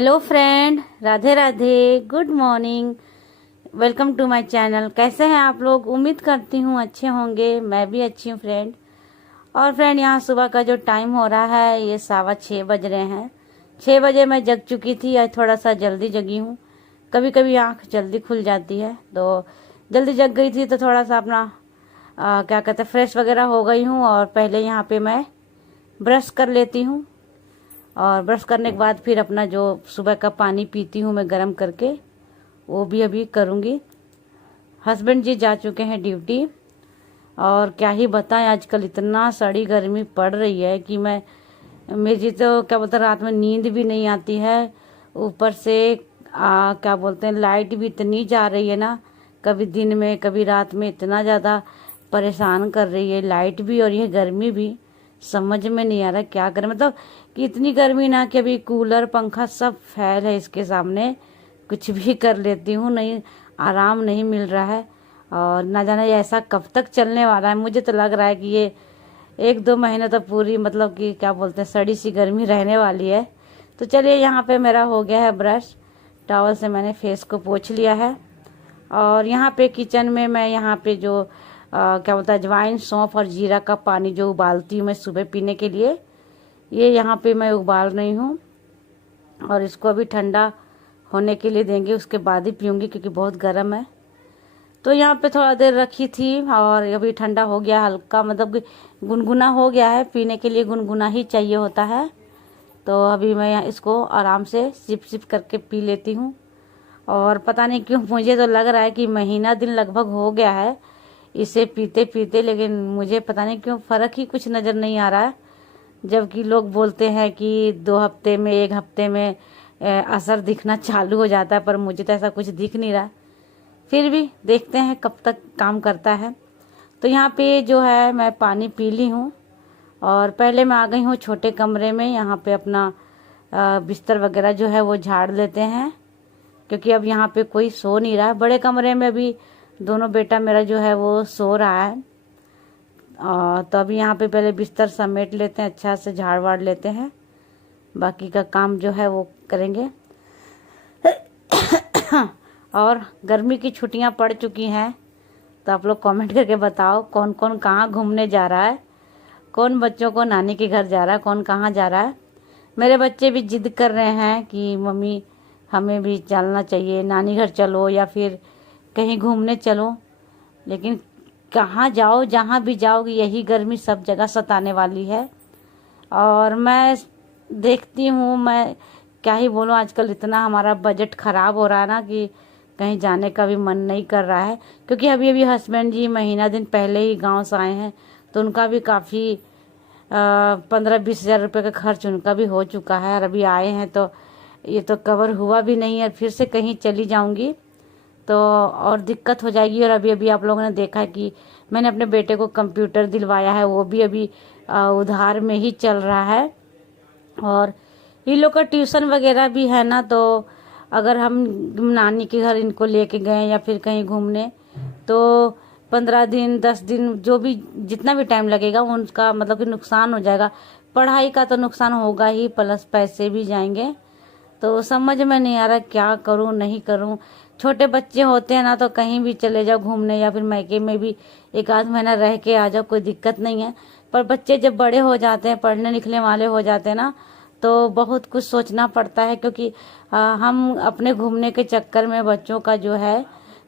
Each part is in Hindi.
Hello friend, Radhe Radhe, good morning. Welcome to my channel. कैसे हैं आप लोग? उम्मीद करती हूँ अच्छे होंगे। मैं भी अच्छी हूँ फ्रेंड। और फ्रेंड, यहाँ सुबह का जो टाइम हो रहा है ये 6:15 बज रहे हैं। 6 बजे मैं जग चुकी थी, आज थोड़ा सा जल्दी जगी हूँ। कभी कभी आँख जल्दी खुल जाती है, तो जल्दी जग गई थी तो थोड़ा सा अपना क्या कहते हैं, फ्रेश वगैरह हो गई हूँ। और पहले यहाँ पे मैं ब्रश कर लेती हूँ, और ब्रश करने के बाद फिर अपना जो सुबह का पानी पीती हूँ मैं गर्म करके, वो भी अभी करूँगी। हस्बैंड जी जा चुके हैं ड्यूटी, और क्या ही बताएं, आजकल इतना सड़ी गर्मी पड़ रही है कि मेरी तो क्या बोलते हैं, रात में नींद भी नहीं आती है। ऊपर से क्या बोलते हैं, लाइट भी इतनी जा रही है ना, कभी दिन में कभी रात में, इतना ज़्यादा परेशान कर रही है लाइट भी और ये गर्मी भी। समझ में नहीं आ रहा क्या करें, मतलब कि इतनी गर्मी ना कि अभी कूलर पंखा सब फैल है इसके सामने, कुछ भी कर लेती हूँ, नहीं आराम नहीं मिल रहा है। और ना जाने ये ऐसा कब तक चलने वाला है। मुझे तो लग रहा है कि ये 1-2 महीने तो पूरी, मतलब कि क्या बोलते हैं, सड़ी सी गर्मी रहने वाली है। तो चलिए, यहाँ पे मेरा हो गया है ब्रश, टॉवल से मैंने फेस को पोंछ लिया है। और यहाँ पे किचन में मैं यहाँ पे जो क्या बोलता है, अजवाइन, सौंफ और जीरा का पानी जो उबालती हूँ मैं सुबह पीने के लिए, ये यहाँ पे मैं उबाल रही हूँ। और इसको अभी ठंडा होने के लिए देंगे, उसके बाद ही पीऊँगी क्योंकि बहुत गर्म है। तो यहाँ पे थोड़ा देर रखी थी और अभी ठंडा हो गया, हल्का मतलब कि गुनगुना हो गया है। पीने के लिए गुनगुना ही चाहिए होता है। तो अभी मैं इसको आराम से सिप सिप करके पी लेती हूँ। और पता नहीं क्यों मुझे तो लग रहा है कि महीना दिन लगभग हो गया है इसे पीते पीते, लेकिन मुझे पता नहीं क्यों फ़र्क ही कुछ नज़र नहीं आ रहा है। जबकि लोग बोलते हैं कि 2 हफ्ते में, 1 हफ्ते में असर दिखना चालू हो जाता है, पर मुझे तो ऐसा कुछ दिख नहीं रहा। फिर भी देखते हैं कब तक काम करता है। तो यहाँ पे जो है मैं पानी पी ली हूँ, और पहले मैं आ गई हूँ छोटे कमरे में। यहाँ पे अपना बिस्तर वगैरह जो है वो झाड़ लेते हैं, क्योंकि अब यहाँ पे कोई सो नहीं रहा है। बड़े कमरे में भी दोनों बेटा मेरा जो है वो सो रहा है। तो अभी यहाँ पे पहले बिस्तर समेट लेते हैं, अच्छा से झाड़ वाड़ लेते हैं, बाकी का काम जो है वो करेंगे। और गर्मी की छुट्टियाँ पड़ चुकी हैं, तो आप लोग कमेंट करके बताओ कौन कौन कहाँ घूमने जा रहा है, कौन बच्चों को नानी के घर जा रहा है, कौन कहाँ जा रहा है। मेरे बच्चे भी जिद कर रहे हैं कि मम्मी हमें भी चलना चाहिए, नानी घर चलो या फिर कहीं घूमने चलो। लेकिन कहाँ जाओ, जहाँ भी जाओगी यही गर्मी सब जगह सताने वाली है। और मैं देखती हूँ, मैं क्या ही बोलूँ, आजकल इतना हमारा बजट ख़राब हो रहा है ना कि कहीं जाने का भी मन नहीं कर रहा है। क्योंकि अभी अभी हस्बैंड जी महीना दिन पहले ही गांव से आए हैं, तो उनका भी काफ़ी 15-20 हज़ार रुपये का खर्च उनका भी हो चुका है। और अभी आए हैं तो ये तो कवर हुआ भी नहीं है। फिर से कहीं चली जाऊंगी तो और दिक्कत हो जाएगी। और अभी अभी आप लोगों ने देखा है कि मैंने अपने बेटे को कंप्यूटर दिलवाया है, वो भी अभी उधार में ही चल रहा है। और इन लोग का ट्यूशन वगैरह भी है ना, तो अगर हम नानी के घर इनको लेके गए या फिर कहीं घूमने, तो 15 दिन 10 दिन जो भी जितना भी टाइम लगेगा उनका मतलब कि नुकसान हो जाएगा। पढ़ाई का तो नुकसान होगा ही, प्लस पैसे भी जाएंगे। तो समझ में नहीं आ रहा क्या करूं नहीं करूं। छोटे बच्चे होते हैं ना, तो कहीं भी चले जाओ घूमने या फिर मायके में भी 1 आध महीना रह के आ जाओ, कोई दिक्कत नहीं है। पर बच्चे जब बड़े हो जाते हैं, पढ़ने लिखने वाले हो जाते हैं ना, तो बहुत कुछ सोचना पड़ता है। क्योंकि हम अपने घूमने के चक्कर में बच्चों का जो है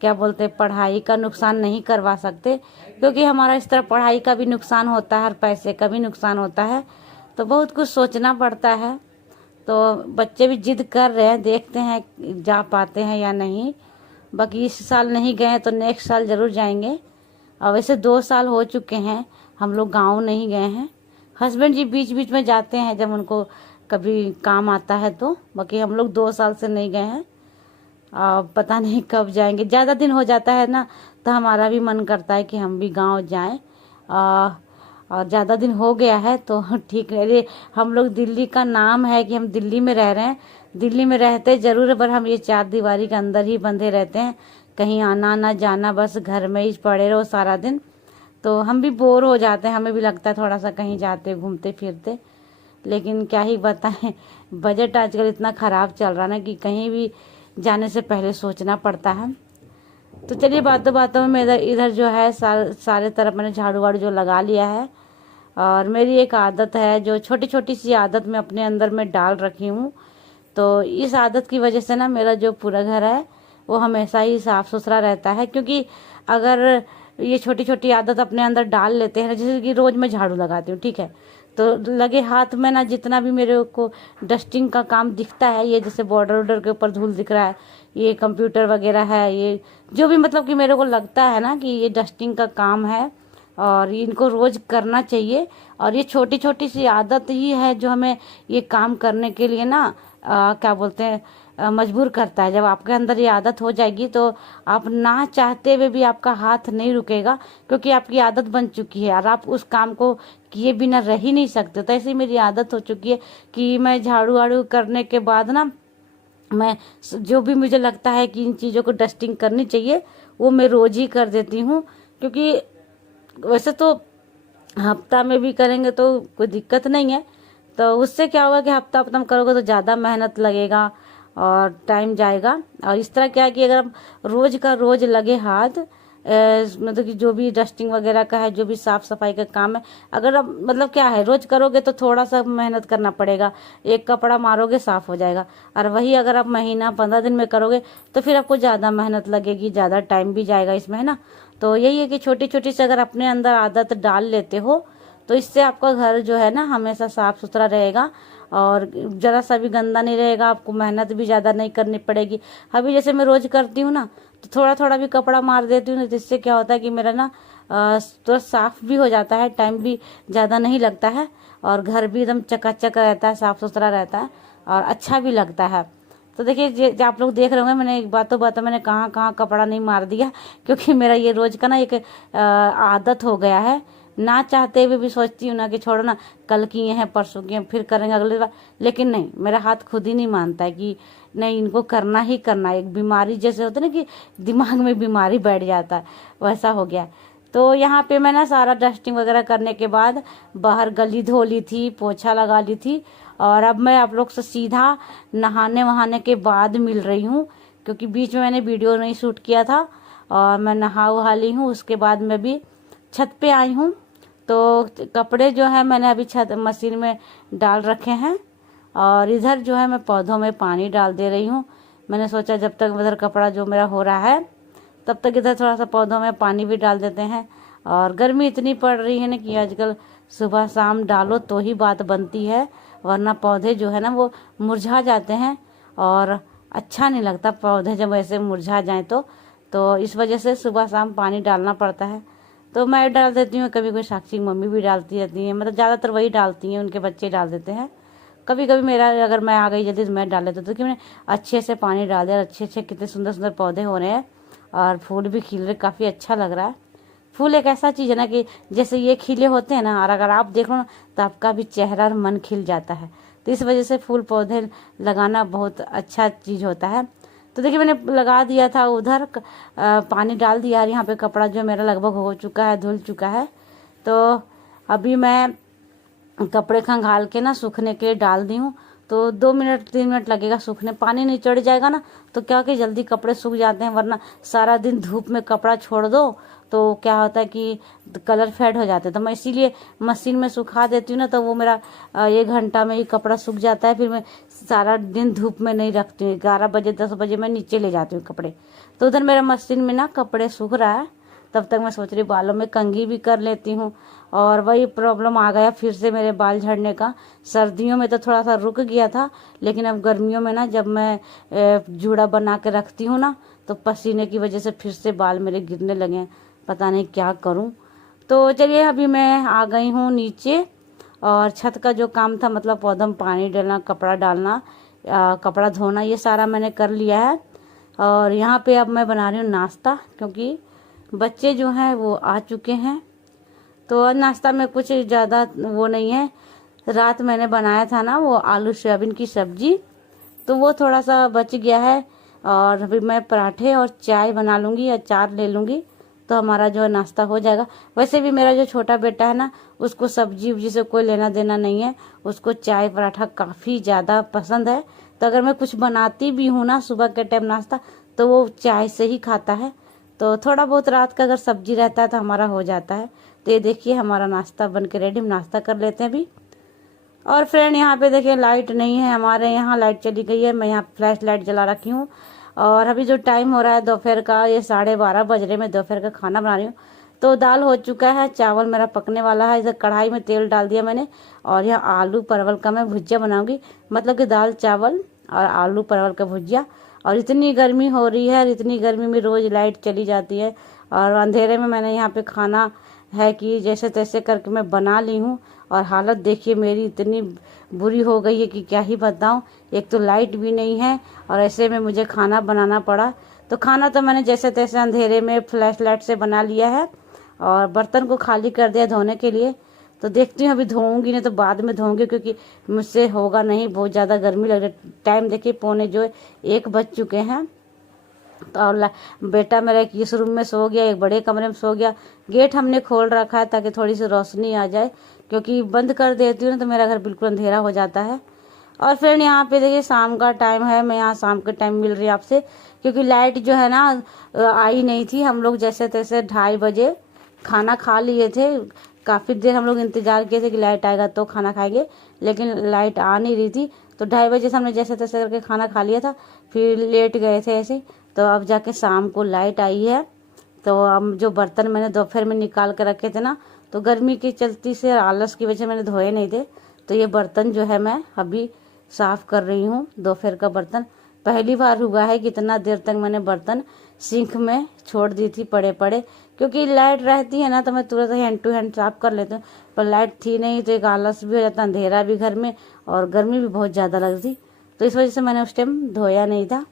क्या बोलते हैं, पढ़ाई का नुकसान नहीं करवा सकते, क्योंकि हमारा इस तरह पढ़ाई का भी नुकसान होता है और पैसे का भी नुकसान होता है। तो बहुत कुछ सोचना पड़ता है। तो बच्चे भी जिद कर रहे हैं, देखते हैं जा पाते हैं या नहीं। बाकी इस साल नहीं गए तो नेक्स्ट साल ज़रूर जाएंगे। और वैसे 2 साल हो चुके हैं हम लोग गांव नहीं गए हैं। हस्बैंड जी बीच बीच में जाते हैं जब उनको कभी काम आता है तो, बाकी हम लोग 2 साल से नहीं गए हैं। पता नहीं कब जाएंगे। ज़्यादा दिन हो जाता है ना, तो हमारा भी मन करता है कि हम भी गांव जाएं। और ज़्यादा दिन हो गया है तो ठीक है। अरे हम लोग, दिल्ली का नाम है कि हम दिल्ली में रह रहे हैं, दिल्ली में रहते ज़रूर है, पर हम ये 4 दीवारी के अंदर ही बंधे रहते हैं, कहीं आना ना जाना, बस घर में ही पड़े रहो सारा दिन। तो हम भी बोर हो जाते हैं, हमें भी लगता है थोड़ा सा कहीं जाते घूमते फिरते। लेकिन क्या ही बताएं, बजट आजकल इतना ख़राब चल रहा ना कि कहीं भी जाने से पहले सोचना पड़ता है। तो चलिए बातों बातों में मेरा इधर जो है सारे तरफ मैंने झाड़ू वाड़ू जो लगा लिया है। और मेरी एक आदत है, जो छोटी छोटी सी आदत मैं अपने अंदर में डाल रखी हूँ। तो इस आदत की वजह से ना मेरा जो पूरा घर है वो हमेशा ही साफ सुथरा रहता है। क्योंकि अगर ये छोटी छोटी आदत अपने अंदर डाल लेते हैं, जैसे कि रोज मैं झाड़ू लगाती हूँ, ठीक है, तो लगे हाथ में ना जितना भी मेरे को डस्टिंग का काम दिखता है, ये जैसे बॉर्डर वॉर्डर के ऊपर धूल दिख रहा है, ये कंप्यूटर वगैरह है, ये जो भी मतलब कि मेरे को लगता है ना कि ये डस्टिंग का काम है और इनको रोज करना चाहिए। और ये छोटी छोटी सी आदत ही है जो हमें ये काम करने के लिए ना क्या बोलते हैं मजबूर करता है। जब आपके अंदर ये आदत हो जाएगी तो आप ना चाहते हुए भी आपका हाथ नहीं रुकेगा, क्योंकि आपकी आदत बन चुकी है और आप उस काम को किए बिना रह ही नहीं सकते। तो ऐसी मेरी आदत हो चुकी है कि मैं झाड़ू वाड़ू करने के बाद ना मैं जो भी मुझे लगता है कि इन चीज़ों को डस्टिंग करनी चाहिए वो मैं रोज ही कर देती हूँ। क्योंकि वैसे तो हफ्ता में भी करेंगे तो कोई दिक्कत नहीं है, तो उससे क्या होगा कि हफ्ता हफ्ता में करोगे तो ज़्यादा मेहनत लगेगा और टाइम जाएगा। और इस तरह क्या है कि अगर हम रोज का रोज लगे हाथ मतलब कि जो भी डस्टिंग वगैरह का है, जो भी साफ सफाई का काम है, अगर आप मतलब क्या है रोज करोगे तो थोड़ा सा मेहनत करना पड़ेगा, एक कपड़ा मारोगे साफ हो जाएगा। और वही अगर आप महीना 15 दिन में करोगे तो फिर आपको ज़्यादा मेहनत लगेगी, ज़्यादा टाइम भी जाएगा इसमें, है ना। तो यही है कि छोटी छोटी से अगर अपने अंदर आदत डाल लेते हो तो इससे आपका घर जो है ना हमेशा साफ सुथरा रहेगा और जरा सा भी गंदा नहीं रहेगा। आपको मेहनत भी ज़्यादा नहीं करनी पड़ेगी। अभी जैसे मैं रोज करती हूँ ना तो थोड़ा थोड़ा भी कपड़ा मार देती हूँ ना, जिससे क्या होता है कि मेरा ना तो साफ भी हो जाता है, टाइम भी ज़्यादा नहीं लगता है और घर भी एकदम चकाचक रहता है, साफ सुथरा रहता है और अच्छा भी लगता है। तो देखिए आप लोग देख रहे होंगे मैंने बातों बातों मैंने कहाँ कहाँ कपड़ा नहीं मार दिया, क्योंकि मेरा ये रोज का ना एक आदत हो गया है। ना चाहते हुए भी सोचती हूँ ना कि छोड़ो ना, कल किए हैं परसों किए फिर करेंगे अगले बार, लेकिन नहीं, मेरा हाथ खुद ही नहीं मानता है कि नहीं इनको करना ही करना है। एक बीमारी जैसे होता है ना कि दिमाग में बीमारी बैठ जाता है, वैसा हो गया। तो यहाँ पे मैं ना सारा डस्टिंग वगैरह करने के बाद बाहर गली धो ली थी, पोछा लगा ली थी और अब मैं आप लोग से सीधा नहाने वहाने के बाद मिल रही हूँ, क्योंकि बीच में मैंने वीडियो नहीं शूट किया था और मैं नहा वहा ली हूँ। उसके बाद मैं भी छत पे आई हूँ। तो कपड़े जो है मैंने अभी छत मशीन में डाल रखे हैं और इधर जो है मैं पौधों में पानी डाल दे रही हूँ। मैंने सोचा जब तक उधर कपड़ा जो मेरा हो रहा है तब तक इधर थोड़ा सा पौधों में पानी भी डाल देते हैं। और गर्मी इतनी पड़ रही है ना कि आजकल सुबह शाम डालो तो ही बात बनती है, वरना पौधे जो है ना वो मुरझा जाते हैं और अच्छा नहीं लगता पौधे जब ऐसे मुरझा जाएं तो इस वजह से सुबह शाम पानी डालना पड़ता है। तो मैं डाल देती हूँ, कभी कोई साक्षी मम्मी भी डालती रहती है, मतलब ज़्यादातर वही डालती हैं, उनके बच्चे डाल देते हैं। कभी कभी मेरा अगर मैं आ गई जल्दी तो मैं डाल देती हूँ। तो कि मैंने अच्छे से पानी डाल दिया, अच्छे अच्छे कितने सुंदर सुंदर पौधे हो रहे हैं और फूल भी खिल रहे, काफ़ी अच्छा लग रहा है। फूल एक ऐसा चीज़ है ना कि जैसे ये खिले होते हैं ना, और अगर आप देख लो ना तो आपका भी चेहरा और मन खिल जाता है। तो इस वजह से फूल पौधे लगाना बहुत अच्छा चीज़ होता है। तो देखिए मैंने लगा दिया था उधर पानी डाल दिया और यहाँ पे कपड़ा जो मेरा लगभग हो चुका है, धुल चुका है। तो अभी मैं कपड़े खंगाल के ना सूखने के लिए डाल दी हूँ। तो 2 मिनट 3 मिनट लगेगा सूखने, पानी नहीं चढ़ जाएगा ना तो क्या कि जल्दी कपड़े सूख जाते हैं, वरना सारा दिन धूप में कपड़ा छोड़ दो तो क्या होता है कि कलर फेड हो जाते हैं। तो मैं इसीलिए मशीन में सुखा देती हूँ ना, तो वो मेरा 1 घंटा में ही कपड़ा सूख जाता है। फिर मैं सारा दिन धूप में नहीं रखती हूँ, 11 बजे 10 बजे मैं नीचे ले जाती हूँ कपड़े। तो उधर मेरा मशीन में ना कपड़े सूख रहा है, तब तक मैं सोच रही बालों में कंघी भी कर लेती हूँ। और वही प्रॉब्लम आ गया फिर से मेरे बाल झड़ने का। सर्दियों में तो थोड़ा सा रुक गया था, लेकिन अब गर्मियों में ना जब मैं जूड़ा बना के रखती हूँ ना तो पसीने की वजह से फिर से बाल मेरे गिरने लगे हैं, पता नहीं क्या करूँ। तो चलिए अभी मैं आ गई हूँ नीचे और छत का जो काम था, मतलब पौधों में पानी डालना, कपड़ा डालना, कपड़ा धोना, ये सारा मैंने कर लिया है। और यहाँ पे अब मैं बना रही हूँ नाश्ता, क्योंकि बच्चे जो हैं वो आ चुके हैं। तो नाश्ता में कुछ ज़्यादा वो नहीं है, रात मैंने बनाया था ना वो आलू सोयाबीन की सब्जी, तो वो थोड़ा सा बच गया है। और अभी मैं पराठे और चाय बना लूँगी, अचार ले लूँगी, तो हमारा जो है नाश्ता हो जाएगा। वैसे भी मेरा जो छोटा बेटा है ना, उसको सब्जी उब्जी से कोई लेना देना नहीं है, उसको चाय पराठा काफ़ी ज़्यादा पसंद है। तो अगर मैं कुछ बनाती भी हूँ ना सुबह के टाइम नाश्ता, तो वो चाय से ही खाता है। तो थोड़ा बहुत रात का अगर सब्जी रहता है तो हमारा हो जाता है। तो ये देखिए हमारा नाश्ता बन के रेडी, हम नाश्ता कर लेते हैं अभी। और फ्रेंड यहाँ पे देखिए लाइट नहीं है, हमारे यहाँ लाइट चली गई है। मैं यहाँ फ्लैश लाइट जला रखी हूँ। और अभी जो टाइम हो रहा है दोपहर का, ये 12:30 बज रहे, मैं दोपहर का खाना बना रही हूँ। तो दाल हो चुका है, चावल मेरा पकने वाला है। इधर कढ़ाई में तेल डाल दिया मैंने, और यहाँ आलू परवल का मैं भुजिया बनाऊंगी, मतलब कि दाल चावल और आलू परवल का भुजिया। और इतनी गर्मी हो रही है, और इतनी गर्मी में रोज लाइट चली जाती है। और अंधेरे में मैंने यहाँ पे खाना है कि जैसे तैसे करके मैं बना ली हूँ। और हालत देखिए मेरी इतनी बुरी हो गई है कि क्या ही बताऊँ। एक तो लाइट भी नहीं है और ऐसे में मुझे खाना बनाना पड़ा। तो खाना तो मैंने जैसे तैसे अंधेरे में फ्लैश लाइट से बना लिया है, और बर्तन को खाली कर दिया धोने के लिए। तो देखती हूँ अभी धोऊंगी, नहीं तो बाद में धोऊंगी, क्योंकि मुझसे होगा नहीं, बहुत ज़्यादा गर्मी लग रही है। टाइम देखिए 1 बज चुके हैं। तो और बेटा मेरा एक इस रूम में सो गया, एक बड़े कमरे में सो गया। गेट हमने खोल रखा है ताकि थोड़ी सी रोशनी आ जाए, क्योंकि बंद कर देती हूँ ना तो मेरा घर बिल्कुल अंधेरा हो जाता है। और फिर यहाँ पे देखिए शाम का टाइम है, मैं यहाँ शाम के टाइम मिल रही है आपसे, क्योंकि लाइट जो है ना आई नहीं थी। हम लोग जैसे तैसे 2:30 बजे खाना खा लिए थे। काफ़ी देर हम लोग इंतजार किए थे कि लाइट आएगा तो खाना खाएंगे, लेकिन लाइट आ नहीं रही थी। तो 2:30 बजे से हमने जैसे तैसे करके खाना खा लिया था, फिर लेट गए थे ऐसे। तो अब जाके शाम को लाइट आई है। तो अब जो बर्तन मैंने दोपहर में निकाल कर रखे थे ना, तो गर्मी की चलती से आलस की वजह से मैंने धोए नहीं थे। तो ये बर्तन जो है मैं अभी साफ कर रही हूँ, दोपहर का बर्तन। पहली बार हुआ है कि इतना देर तक मैंने बर्तन सिंक में छोड़ दी थी पड़े पड़े, क्योंकि लाइट रहती है ना तो मैं तुरंत हैंड टू हैंड साफ कर लेती हूँ। पर लाइट थी नहीं तो एक आलस भी हो जाता, अंधेरा भी घर में, और गर्मी भी बहुत ज़्यादा लगती। तो इस वजह से मैंने उस टाइम धोया नहीं था।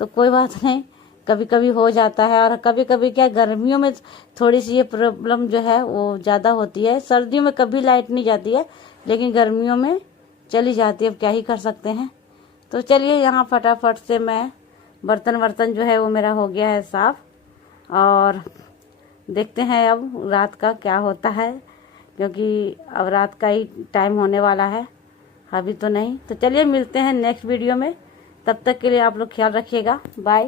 तो कोई बात नहीं, कभी कभी हो जाता है। और कभी कभी क्या, गर्मियों में थोड़ी सी ये प्रॉब्लम जो है वो ज़्यादा होती है। सर्दियों में कभी लाइट नहीं जाती है, लेकिन गर्मियों में चली जाती है। अब क्या ही कर सकते हैं। तो चलिए यहाँ फटाफट से मैं बर्तन जो है वो मेरा हो गया है साफ, और देखते हैं अब रात का क्या होता है, क्योंकि अब रात का ही टाइम होने वाला है, अभी तो नहीं। तो चलिए मिलते हैं नेक्स्ट वीडियो में, तब तक के लिए आप लोग ख्याल रखिएगा, बाय।